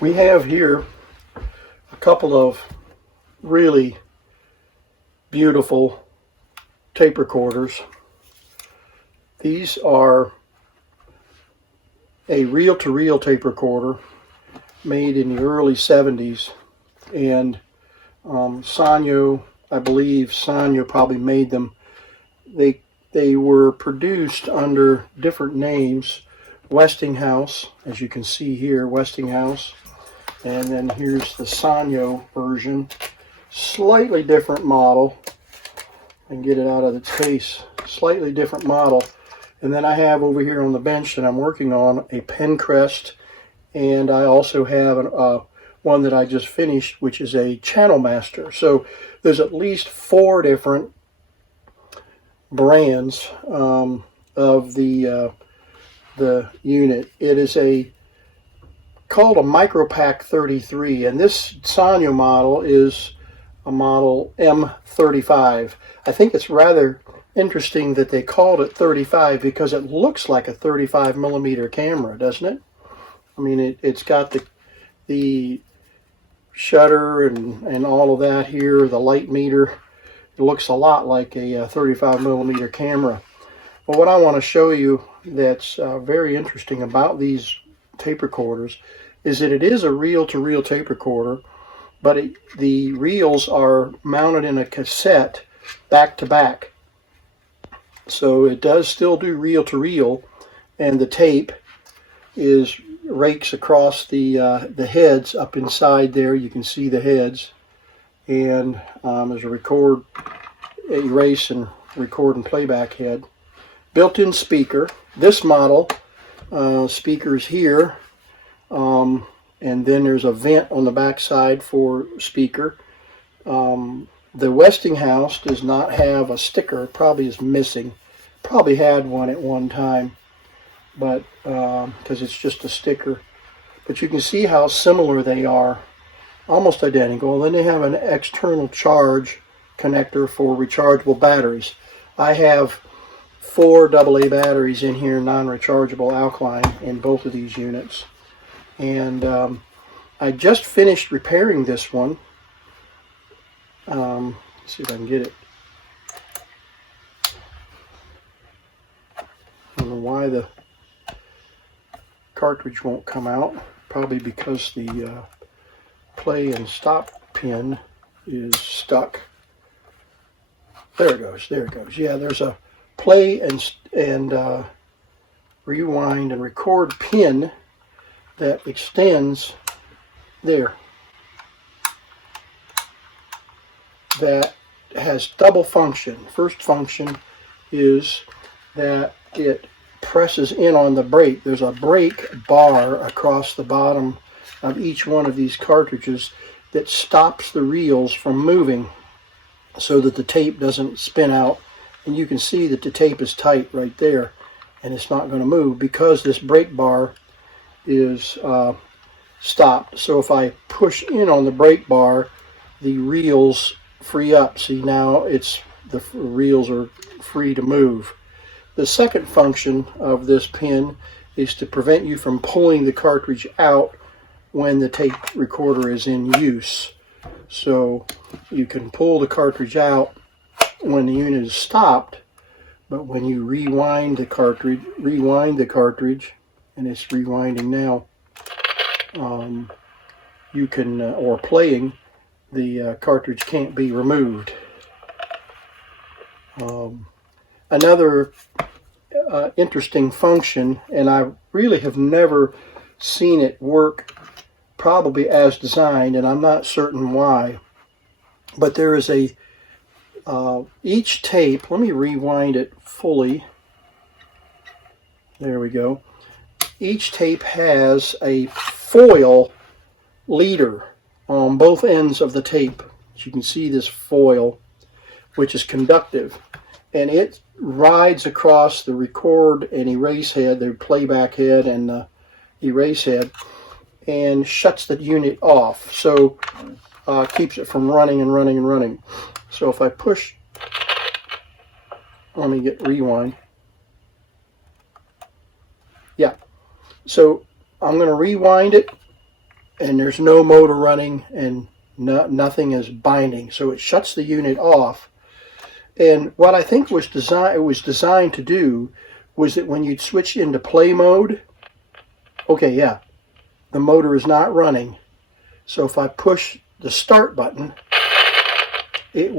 We have here a couple of really beautiful tape recorders. These are a reel-to-reel tape recorder made in the early 70s, and Sanyo, I believe Sanyo probably made them. They were produced under different names. Westinghouse, as you can see here, Westinghouse. And then here's the Sanyo version. Slightly different model. I can get it out of its case. Slightly different model. And then I have over here on the bench that I'm working on a Pencrest. And I also have one that I just finished, which is a Channel Master. So there's at least 4 different brands of the unit. It is called a Micropack 33, and this Sanyo model is a model M35. I think it's rather interesting that they called it 35 because it looks like a 35mm camera, doesn't it? I mean, it's got the shutter and all of that here, the light meter. It looks a lot like a 35mm camera. But what I want to show you that's very interesting about these tape recorders is that it is a reel-to-reel tape recorder, but the reels are mounted in a cassette back-to-back. So it does still do reel-to-reel, and the tape rakes across the heads up inside there. You can see the heads, and there's a erase and record and playback head. Built-in speaker. This model speakers here, and then there's a vent on the back side for speaker. The Westinghouse does not have a sticker. It probably is missing. Probably had one at one time, but because it's just a sticker. But you can see how similar they are, almost identical. Then they have an external charge connector for rechargeable batteries. I have 4 AA batteries in here, non-rechargeable alkaline, in both of these units. And I just finished repairing this one. Let's see if I can get it. I don't know why the cartridge won't come out. Probably because the play and stop pin is stuck. There it goes. There it goes. Yeah, there's a play and rewind and record pin that extends there. That has double function. First function is that it presses in on the brake. There's a brake bar across the bottom of each one of these cartridges that stops the reels from moving so that the tape doesn't spin out. And you can see that the tape is tight right there, and it's not going to move because this brake bar is stopped. So if I push in on the brake bar, the reels free up. See, now the reels are free to move. The second function of this pin is to prevent you from pulling the cartridge out when the tape recorder is in use. So you can pull the cartridge out when the unit is stopped, but when you rewind the cartridge, and it's rewinding now, you can, or playing, the cartridge can't be removed. Another interesting function, and I really have never seen it work probably as designed, and I'm not certain why, but there is each tape, let me rewind it fully. There we go. Each tape has a foil leader on both ends of the tape. As you can see, this foil, which is conductive, and it rides across the record and erase head, the playback head and the erase head, and shuts the unit off. So keeps it from running and running and running. So if I push, let me get rewind. Yeah. So I'm going to rewind it, and there's no motor running and nothing is binding. So it shuts the unit off. And what I think it was designed to do was that when you'd switch into play mode, okay, yeah, the motor is not running. So if I push the start button, the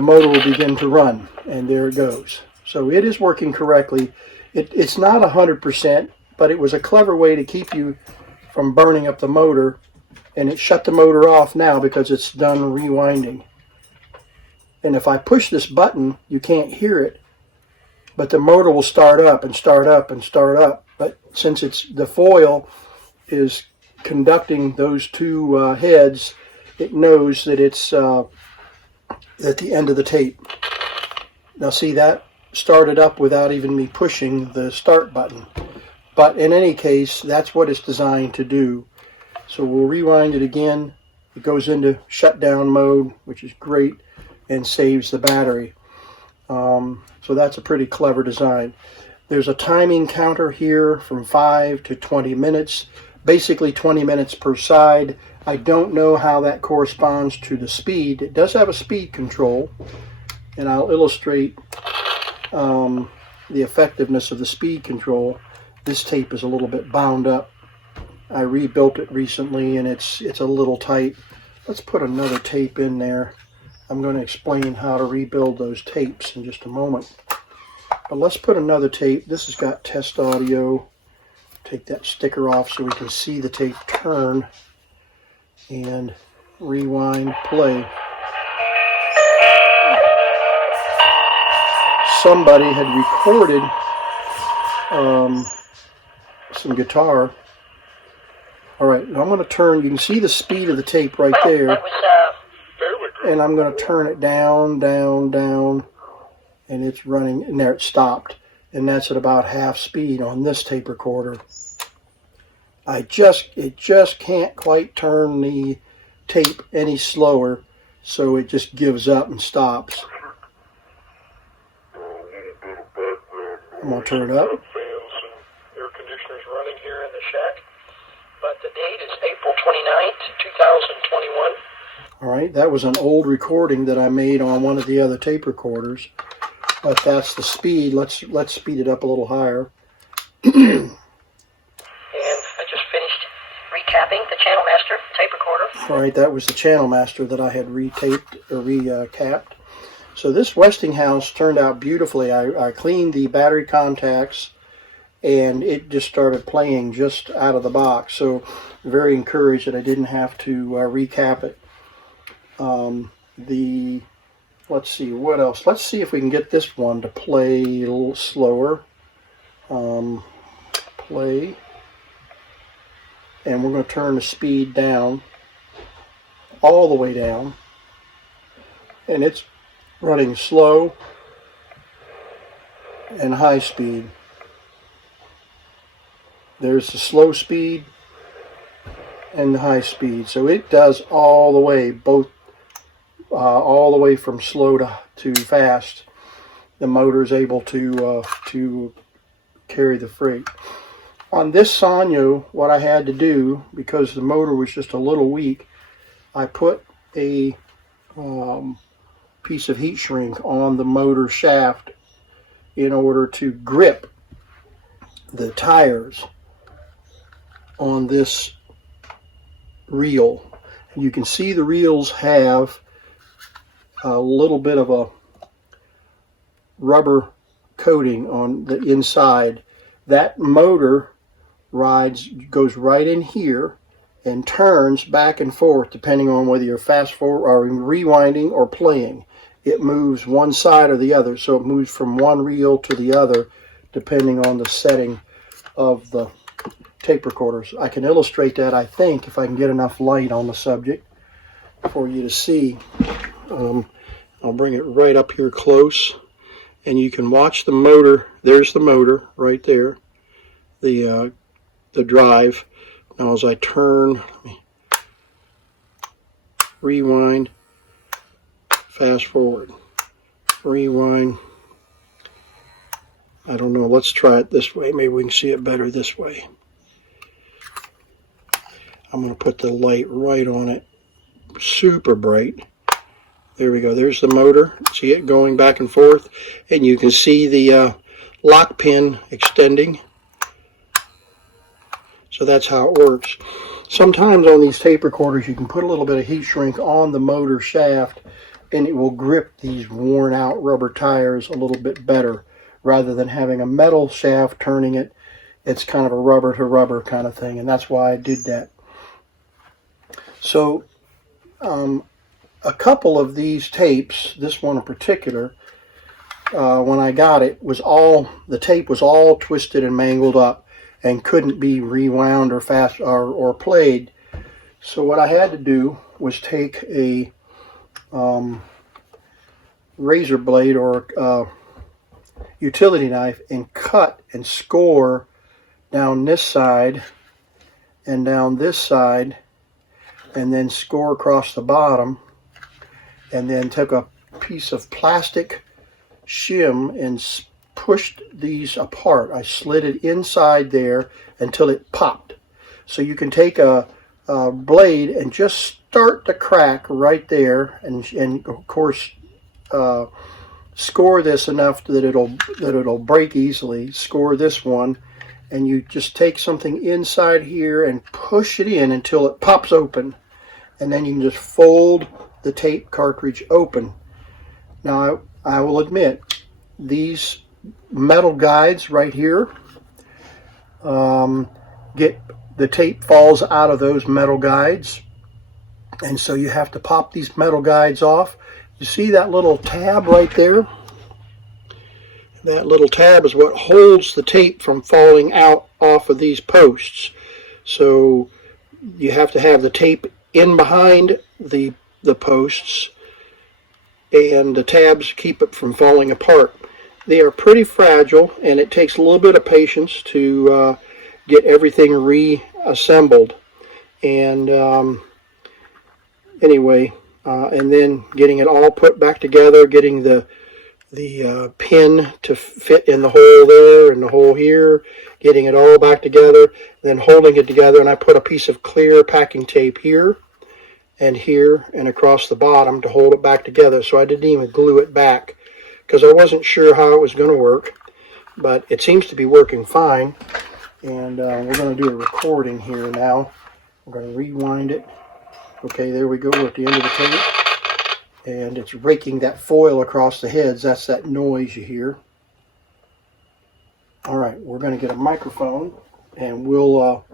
motor will begin to run, and there it goes. So it is working correctly. It's not 100%, but it was a clever way to keep you from burning up the motor, and it shut the motor off now because it's done rewinding. And if I push this button, you can't hear it, but the motor will start up and start up and start up. But since the foil is conducting those two heads, it knows that it's at the end of the tape. Now see, that started up without even me pushing the start button. But in any case, that's what it's designed to do. So we'll rewind it again. It goes into shutdown mode, which is great, and saves the battery. So that's a pretty clever design. There's a timing counter here from 5 to 20 minutes, basically 20 minutes per side. I don't know how that corresponds to the speed. It does have a speed control, and I'll illustrate the effectiveness of the speed control. This tape is a little bit bound up. I rebuilt it recently, and it's a little tight. Let's put another tape in there. I'm going to explain how to rebuild those tapes in just a moment. But let's put another tape. This has got test audio. Take that sticker off so we can see the tape turn. And rewind, play. Somebody had recorded some guitar. All right, now I'm going to turn. You can see the speed of the tape right there. And I'm going to turn it down, down, down, and it's running, and there it stopped. And that's at about half speed on this tape recorder. It just can't quite turn the tape any slower, so it just gives up and stops. I'm going to turn it up. Air conditioners running here in the shack, but the date is April 29th, 2021. All right, that was an old recording that I made on one of the other tape recorders, but that's the speed. Let's speed it up a little higher. And I just finished recapping the Channel Master tape recorder. All right, that was the Channel Master that I had recapped. So this Westinghouse turned out beautifully. I cleaned the battery contacts, and it just started playing just out of the box. So very encouraged that I didn't have to recap it. Let's see what else. Let's see if we can get this one to play a little slower. Play, and we're going to turn the speed down, all the way down, and it's running slow and high speed. There's the slow speed and the high speed, so it does all the way, all the way from slow to fast. The motor is able to carry the freight. On this Sanyo, what I had to do, because the motor was just a little weak, I put a piece of heat shrink on the motor shaft in order to grip the tires on this reel. You can see the reels have a little bit of a rubber coating on the inside. That motor goes right in here and turns back and forth depending on whether you're fast forward or rewinding or playing. It moves one side or the other, so it moves from one reel to the other depending on the setting of the tape recorders. I can illustrate that, I think, if I can get enough light on the subject for you to see. I'll bring it right up here close, and you can watch the motor. There's the motor right there, the drive. Now as I turn, rewind, fast forward, rewind. I don't know, let's try it this way. Maybe we can see it better this way. I'm going to put the light right on it, super bright. There we go. There's the motor. See it going back and forth, and you can see the lock pin extending. So that's how it works. Sometimes on these tape recorders you can put a little bit of heat shrink on the motor shaft and it will grip these worn out rubber tires a little bit better. Rather than having a metal shaft turning it, it's kind of a rubber to rubber kind of thing, and that's why I did that. So a couple of these tapes, this one in particular, when I got it, the tape was all twisted and mangled up and couldn't be rewound or played. So what I had to do was take a razor blade or utility knife and cut and score down this side and down this side, and then score across the bottom, and then took a piece of plastic shim and pushed these apart. I slid it inside there until it popped. So you can take a blade and just start the crack right there, and of course score this enough that it'll break easily. Score this one, and you just take something inside here and push it in until it pops open, and then you can just fold the tape cartridge open. Now I will admit, these metal guides right here, the tape falls out of those metal guides, and so you have to pop these metal guides off. You see that little tab right there? That little tab is what holds the tape from falling out off of these posts. So you have to have the tape in behind the posts, and the tabs keep it from falling apart. They are pretty fragile, and it takes a little bit of patience to get everything reassembled. And anyway, and then getting it all put back together, getting the pin to fit in the hole there and the hole here, getting it all back together, then holding it together. And I put a piece of clear packing tape here and across the bottom to hold it back together. So I didn't even glue it back because I wasn't sure how it was going to work, but it seems to be working fine. And we're going to do a recording here now. We're going to rewind it. Okay, there we go. We're at the end of the tape, and it's raking that foil across the heads. That's that noise you hear. All right, we're going to get a microphone, and we'll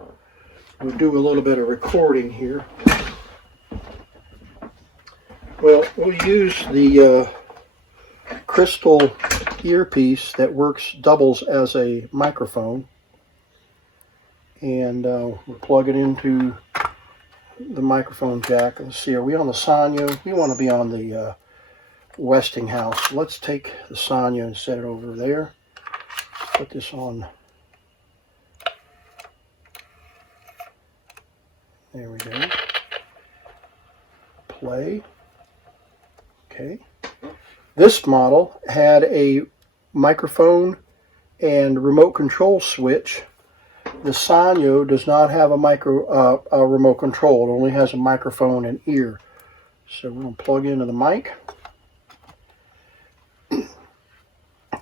do a little bit of recording here. Well, we'll use the crystal earpiece that doubles as a microphone, and we'll plug it into the microphone jack. Let's see, are we on the Sanyo? We want to be on the Westinghouse. Let's take the Sanyo and set it over there. Put this on. There we go. Play. Okay. This model had a microphone and remote control switch. The Sanyo does not have a remote control. It only has a microphone and ear. So we're going to plug into the mic.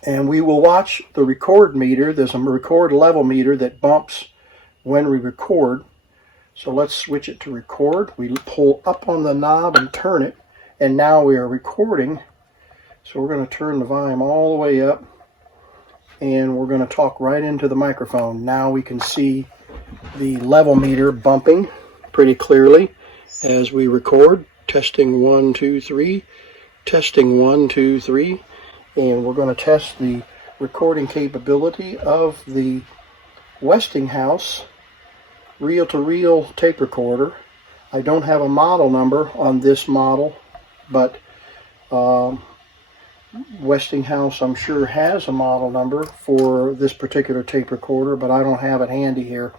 And we will watch the record meter. There's a record level meter that bumps when we record. So let's switch it to record. We pull up on the knob and turn it. And now we are recording. So we're going to turn the volume all the way up. And we're going to talk right into the microphone. Now we can see the level meter bumping pretty clearly as we record. Testing 1, 2, 3. Testing 1, 2, 3. And we're going to test the recording capability of the Westinghouse reel-to-reel tape recorder. I don't have a model number on this model, but Westinghouse, I'm sure, has a model number for this particular tape recorder, but I don't have it handy here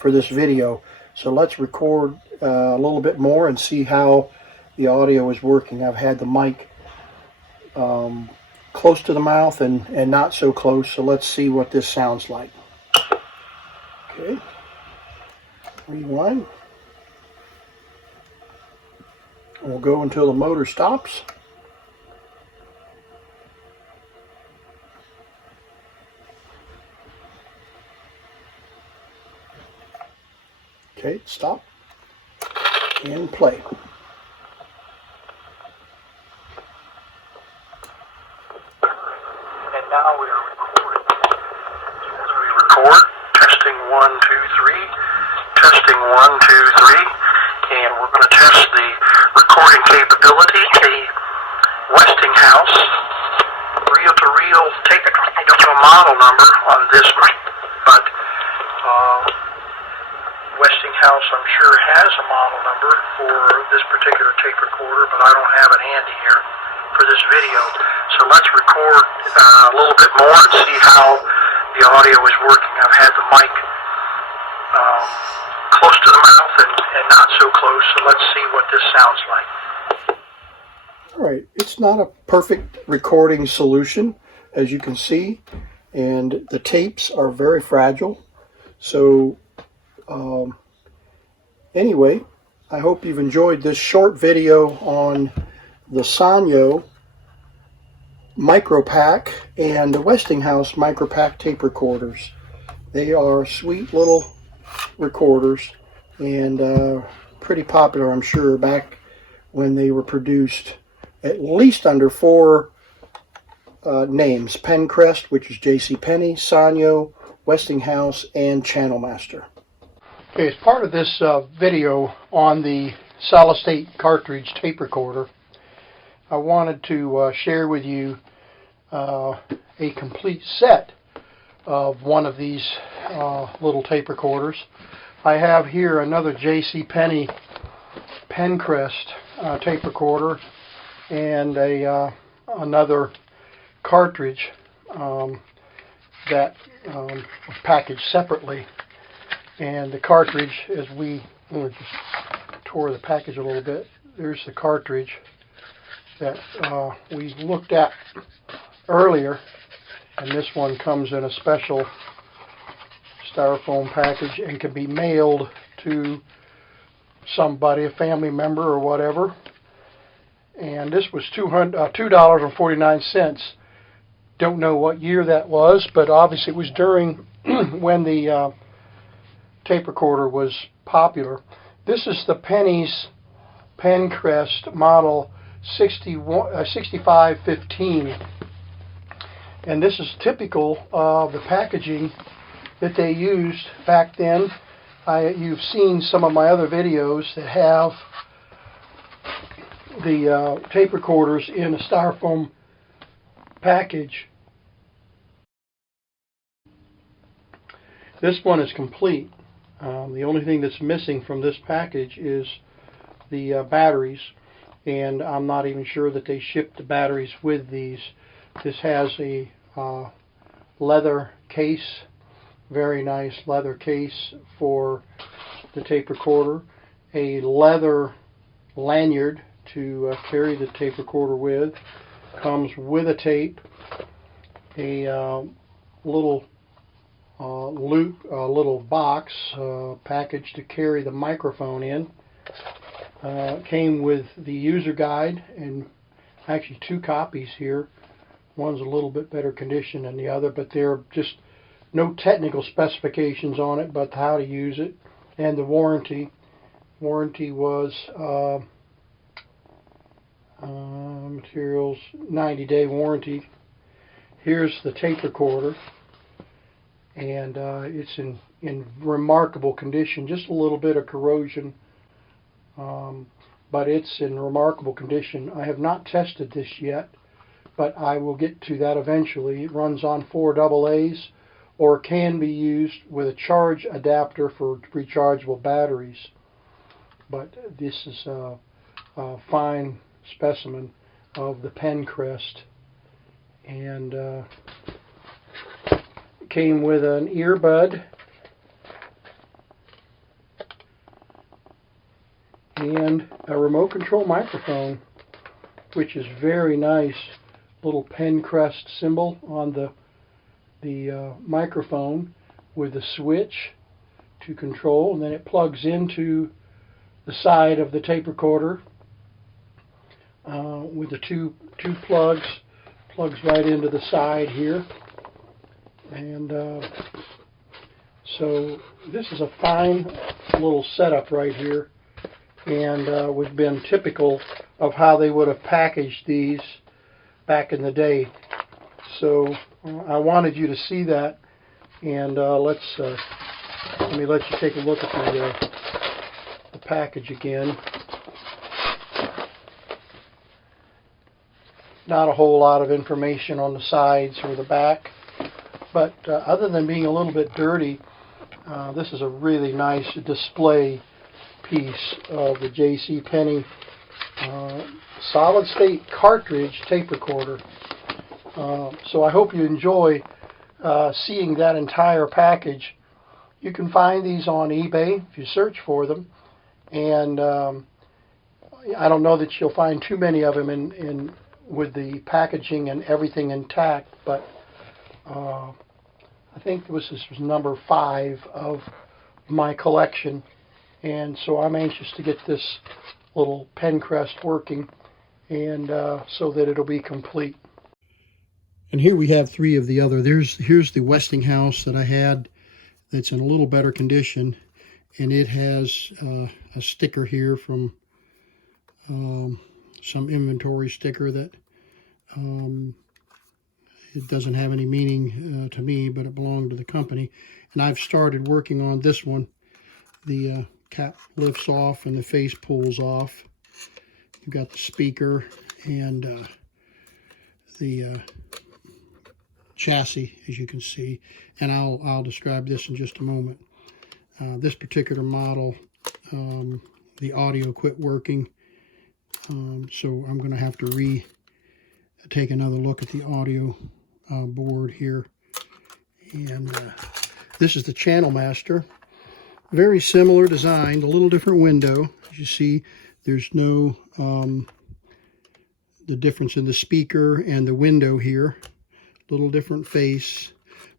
for this video. So let's record a little bit more and see how the audio is working. I've had the mic close to the mouth and not so close, so let's see what this sounds like. Okay, rewind. We'll go until the motor stops. Okay, stop and play. And now we are recording. As we record, testing 1, 2, 3, testing 1, 2, 3, and we're going to test the recording capability. A Westinghouse reel-to-reel tape. I don't know a model number on this one, but Westinghouse, I'm sure, has a model number for this particular tape recorder, but I don't have it handy here for this video. So let's record a little bit more and see how the audio is working. I've had the mic close to the mouth and not so close, so let's see what this sounds like. All right, it's not a perfect recording solution, as you can see, and the tapes are very fragile. So anyway, I hope you've enjoyed this short video on the Sanyo Micropack and the Westinghouse Micropack tape recorders. They are sweet little recorders and pretty popular, I'm sure, back when they were produced, at least under 4 names: Pencrest, which is JC Penny, Sanyo, Westinghouse, and Channel Master. Okay, as part of this video on the solid-state cartridge tape recorder, I wanted to share with you a complete set of one of these little tape recorders. I have here another JC Penny Pencrest tape recorder and another cartridge that was packaged separately. And the cartridge, as we just tore the package a little bit, there's the cartridge that we looked at earlier, and this one comes in a special styrofoam package and can be mailed to somebody, a family member or whatever. And this was $2.49. Don't know what year that was, but obviously it was during when the tape recorder was popular. This is the Pencrest model 6515, and this is typical of the packaging that they used back then. You've seen some of my other videos that have the tape recorders in a styrofoam package. This one is complete. The only thing that's missing from this package is the batteries, and I'm not even sure that they shipped the batteries with these. This has a leather case, very nice leather case for the tape recorder, a leather lanyard to carry the tape recorder with, comes with a tape, a little loop, a little box package to carry the microphone in. Came with the user guide, and actually 2 copies here. One's a little bit better condition than the other, but there are just no technical specifications on it, but how to use it. And the warranty. Warranty was materials, 90-day warranty. Here's the tape recorder, and it's in remarkable condition. Just a little bit of corrosion, but it's in remarkable condition. I have not tested this yet, but I will get to that eventually. It runs on 4 AA's, or can be used with a charge adapter for rechargeable batteries. But this is a fine specimen of the Pencrest, and came with an earbud and a remote control microphone, which is very nice. Little Pencrest symbol on the microphone with a switch to control, and then it plugs into the side of the tape recorder, with the two plugs right into the side here. And so this is a fine little setup right here, and would have been typical of how they would have packaged these back in the day. So I wanted you to see that, and let me let you take a look at the package again. Not a whole lot of information on the sides or the back, but other than being a little bit dirty, this is a really nice display piece of the JC Penny solid state cartridge tape recorder. So I hope you enjoy seeing that entire package. You can find these on eBay if you search for them, and I don't know that you'll find too many of them in with the packaging and everything intact, but I think this was number 5 of my collection, and so I'm anxious to get this little Pencrest working, and so that it'll be complete. And here we have 3 of the other. Here's the Westinghouse that I had that's in a little better condition, and it has a sticker here from some inventory sticker that it doesn't have any meaning to me, but it belonged to the company. And I've started working on this one. The cap lifts off and the face pulls off. You've got the speaker and the chassis, as you can see, and I'll describe this in just a moment. This particular model, the audio quit working, so I'm going to have to take another look at the audio board here. And this is the Channel Master. Very similar design, a little different window. As you see, there's no the difference in the speaker and the window here. Little different face,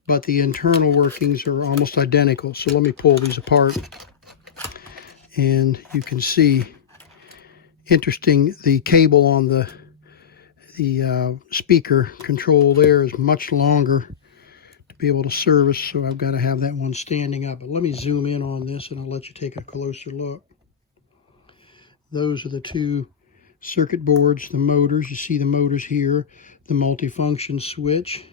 but the internal workings are almost identical. So let me pull these apart, and you can see, interesting, the cable on the speaker control there is much longer to be able to service, so I've got to have that one standing up. But let me zoom in on this and I'll let you take a closer look. Those are the 2 circuit boards, the motors. You see the motors here, the multifunction switch,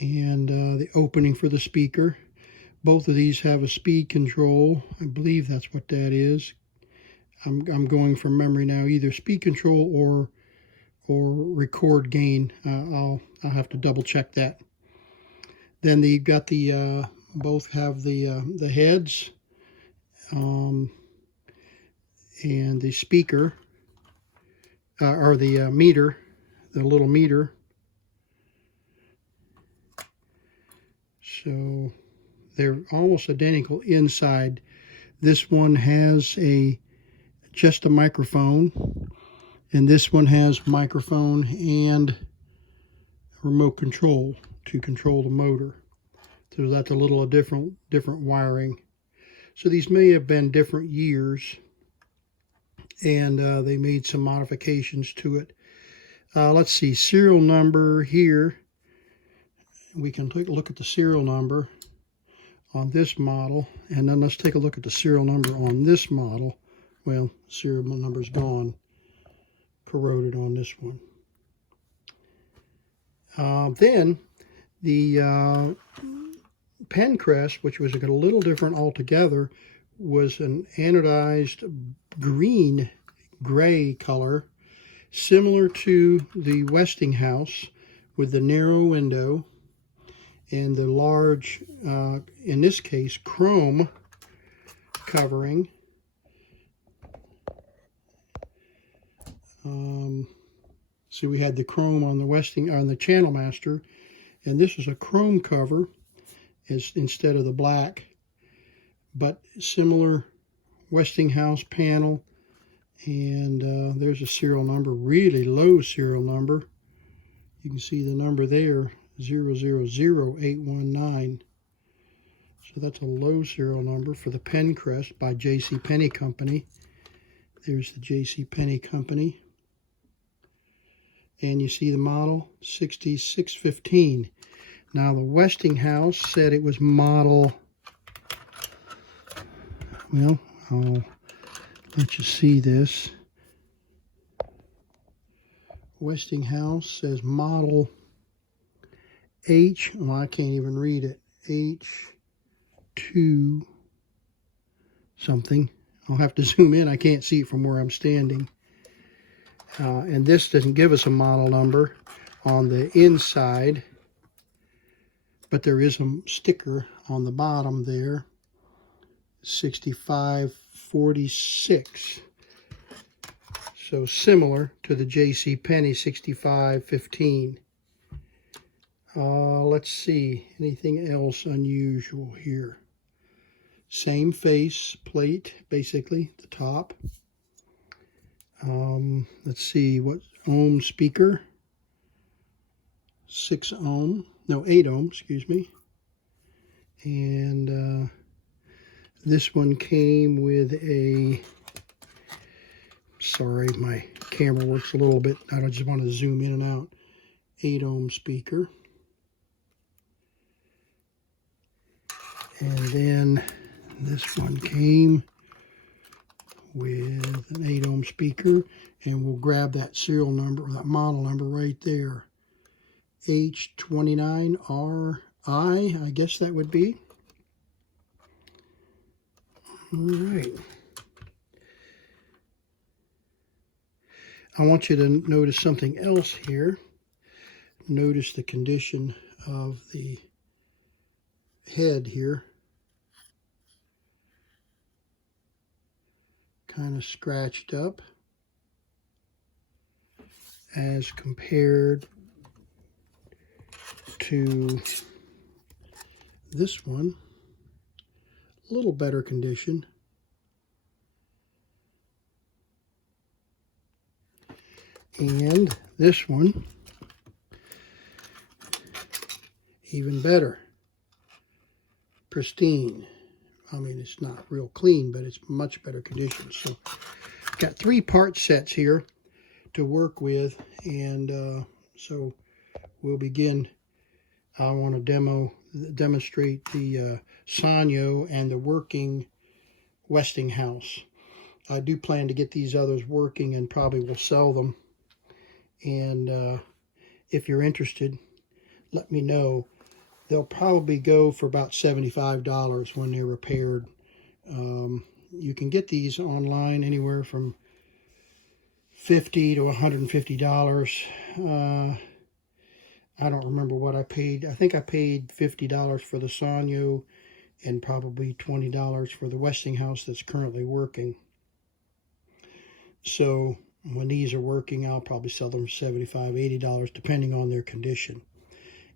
and the opening for the speaker. Both of these have a speed control. I believe that's what that is. I'm going from memory now, either speed control or record gain. I'll have to double check that. Then you've got the both have the heads and the speaker, or the meter, the little meter. So they're almost identical inside. This one has just a microphone, and this one has microphone and remote control to control the motor. So that's a little different wiring. So these may have been different years, and they made some modifications to it. Let's see, serial number here. We can take a look at the serial number on this model, and then let's take a look at the serial number on this model. Well, serial number's gone, corroded on this one. Then the Pencrest, which was a little different altogether, was an anodized gray color, similar to the Westinghouse, with the narrow window and the large, in this case, chrome covering. So we had the chrome on the Channel Master, and this is a chrome cover instead of the black, but similar Westinghouse panel. And there's a serial number, really low serial number. You can see the number there, 000819. So that's a low serial number for the Pencrest by JC Penny Company. There's the JC Penny Company. and you see the model 6615. Now the Westinghouse said it was model, well, I'll let you see this. Westinghouse says model H, well, I can't even read it, H2 something. I'll have to zoom in. I can't see it from where I'm standing. And this doesn't give us a model number on the inside, but there is a sticker on the bottom there, 6546. So similar to the JC Penny 6515. Let's see, anything else unusual here? Same face plate, basically, the top. Let's see, what ohm speaker? 8 ohm, excuse me. And this one came with a, sorry, my camera works a little bit. I just want to zoom in and out. 8 ohm speaker. And then this one came with an 8 ohm speaker, and we'll grab that serial number, or that model number right there. H29RI, I guess that would be. All right. I want you to notice something else here. Notice the condition of the head here. Kind of scratched up as compared to this one. A little better condition. And this one, even better. Pristine. I mean, it's not real clean, but it's much better condition. So, got 3 part sets here to work with, and so we'll begin. I want to demonstrate the Sanyo and the working Westinghouse. I do plan to get these others working, and probably will sell them. And if you're interested, let me know. They'll probably go for about $75 when they're repaired. You can get these online anywhere from $50 to $150. I don't remember what I paid. I think I paid $50 for the Sanyo and probably $20 for the Westinghouse that's currently working. So when these are working, I'll probably sell them for $75, $80, depending on their condition.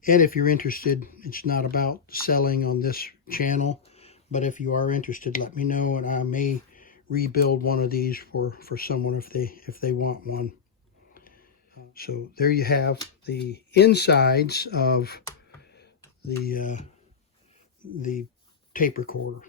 And if you're interested, it's not about selling on this channel, but if you are interested, let me know, and I may rebuild one of these for someone if they want one. So there you have the insides of the tape recorder.